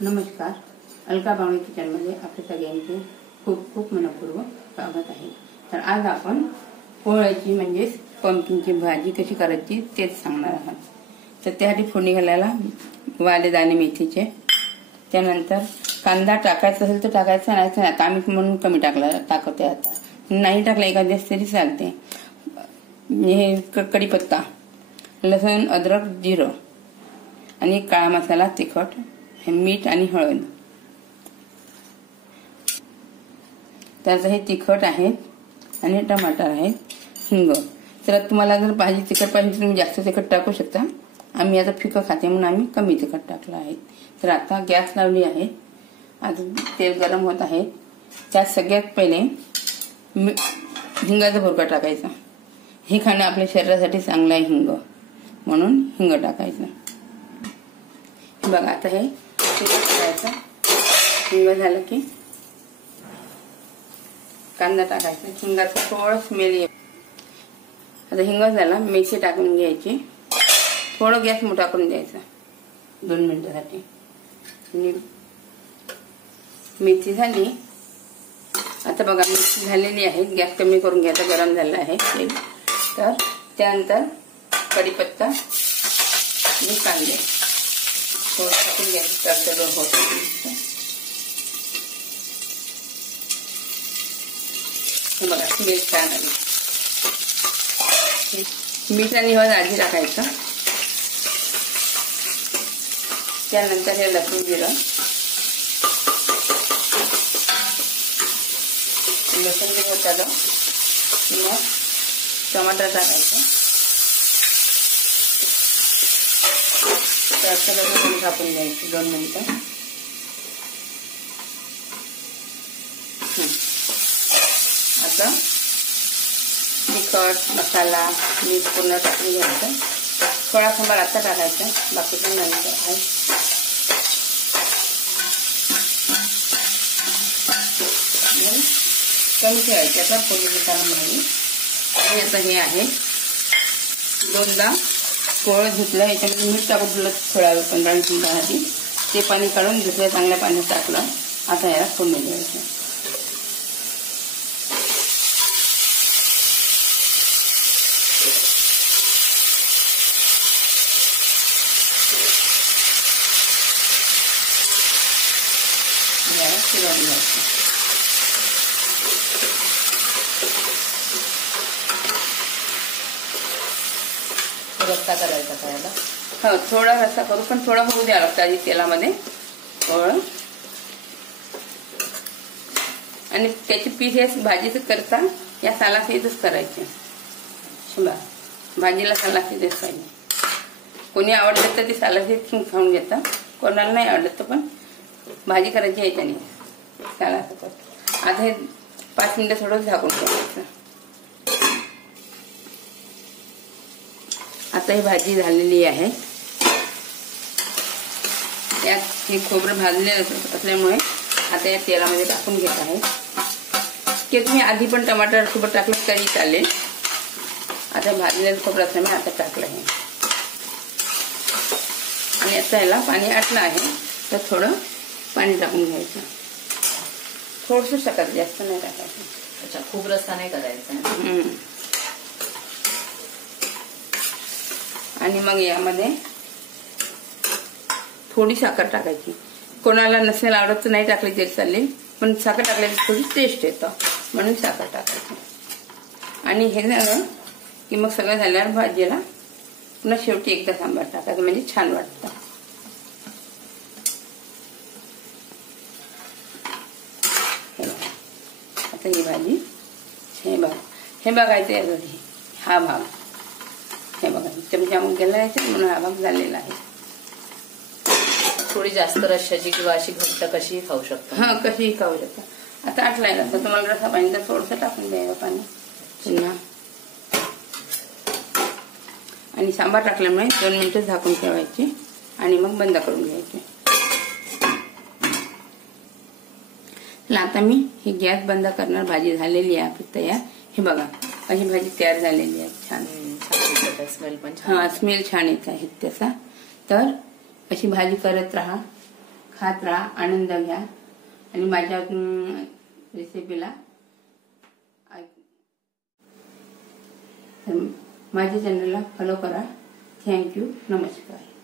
नमस्कार, अलका बावणे किचनमध्ये आपल्या सगळ्यांचे खूप खूप मनपूर्वक स्वागत आहे। तर आज आपण पोळ्याची म्हणजेच पंपकिनची भाजी कशी करायची तेच सांगणार आहोत। तर त्यासाठी फोडणी घालायला वाले दाणे मेथीचे, त्यानंतर कांदा टाकायचा असेल तर टाकायचा, नाही तर आता आम्ही म्हणून कमी टाकते, आता नाही टाकला एखाद्या तरी चालते। हे कढीपत्ता, लसूण, अद्रक, जिरं आणि काळा मसाला, तिखट, मीठ आणि हळद। त्याचं हे तिखट आहेत आणि टमाटर आहेत, हिंग। तर तुम्हाला जर भाजी तिखट पाहिजे तर तुम्ही जास्त तिखट टाकू शकता। आम्ही आता फिकं खाते म्हणून आम्ही कमी तिखट टाकलं आहे। तर आता गॅस लावली आहे, आता तेल गरम होत आहे। त्यात सगळ्यात पहिले हिंगाचा भुरका टाकायचा। हे खाणं आपल्या शरीरासाठी चांगलं आहे, हिंग, म्हणून हिंग टाकायचं। बघा आता हे टाकायचं, हिंग झालं की कांदा टाकायचा, हिंगाचं थोडं स्मेल येईल। आता हिंग झाला, मेथी टाकून घ्यायची, थोडं गॅस मोठा करून द्यायचा 2 मिनिटासाठी। मेथी झाली, आता बघा मेथी झालेली आहे, गॅस कमी करून घ्यायचा, गरम झालं आहे तेल। तर त्यानंतर कढीपत्ता आणि कांदे थोडं गॅस तडतड होत, बघा मीठ छान आली। मीठ आणि हळद आधी टाकायचं, त्यानंतर हे लसूण, जिरं, लसूण जिरं होतं मग टमाटर टाकायचं, त्याचं कापून द्यायचं 2 मिनिटं। आता तिखट, मसाला, मीठ पूर्ण टाकून घ्यायचं, थोडा सांबार आता टाकायचा, बाकी पण नंतर आहे। कमी ठेवायचं आता फोडणी देताना भाजी। आणि आता हे आहे, 2दा कोळं धुतलं, याच्यामध्ये मीठ टाकून दिलं थोडा वेळ 15 मिनिटांसाठी, ते पाणी काढून दुसऱ्या चांगल्या पाण्यात टाकलं। आता याला फोडणी द्यायचं। फिरवून घ्यायचं, रस्सा करायचा करायला, हो थोडा रस्सा करू, पण थोडा होऊ द्या लागतं आधी तेलामध्ये थोडं। आणि त्याची पीस या भाजीच करता या सालासहितच करायचे, भाजीला सालासहितच पाहिजे। कोणी आवडलं तर ते सालासहित खाऊन घेतं, कोणाला नाही आवडत तर पण भाजी करायची आहे त्याने सालासकट। आता हे 5 मिनिटं थोडं झाकून ठेवायचं। आता ही भाजी झालेली आहे, यात हे खोबरं भाजलेलं असल्यामुळे आता या तेलामध्ये टाकून घेत आहे। की तुम्ही आधी पण टमाटर सोबत टाकलं तरी चालेल, आता भाजलेलं खोबरं असल्यामुळे आता टाकलं आहे। आणि आता याला पाणी आटलं आहे, तर थोडं पाणी टाकून घ्यायचं, थोडंसं टाकायचं, जास्त नाही टाकायचं। अच्छा, खूप रस्सा नाही करायचा। आणि मग यामध्ये थोडी साखर टाकायची, कोणाला नसेल आवडत तर नाही टाकली तरी चालेल, पण साखर टाकल्याची थोडी टेस्ट येतं म्हणून साखर टाकायची। आणि हे झालं की मग सगळं झाल्यावर भाजीला पुन्हा शेवटी एकदा सांबार टाकायचं, म्हणजे छान वाटतं। आता ही भाजी हे बघायचं यासाठी, हा भाग हे बघा चमचा मग गेला याच्यात, म्हणून हा भाग झालेला आहे। थोडी जास्त रश्श्याची किंवा अशी घट्ट कशीही खाऊ शकतो, हा कशीही खाऊ शकता। आता आटलाय ना, तर तुम्हाला रस्सा पाहिजे तर थोडंसं टाकून द्यायचं पाणी पुन्हा। आणि सांबार टाकल्यामुळे 2 मिनिटं झाकून ठेवायची आणि मग बंद करून घ्यायचे। आता मी ही गॅस बंद करणार, भाजी झालेली आहे आपली तयार। हे बघा अशी भाजी तयार झालेली आहे, छान स्मेल पण छान, स्मेल छान येत आहे त्याचा। तर अशी भाजी करत राहा, खात राहा, आनंद घ्या आणि माझ्या रेसिपीला माझ्या चॅनलला फॉलो करा. थँक्यू. नमस्कार.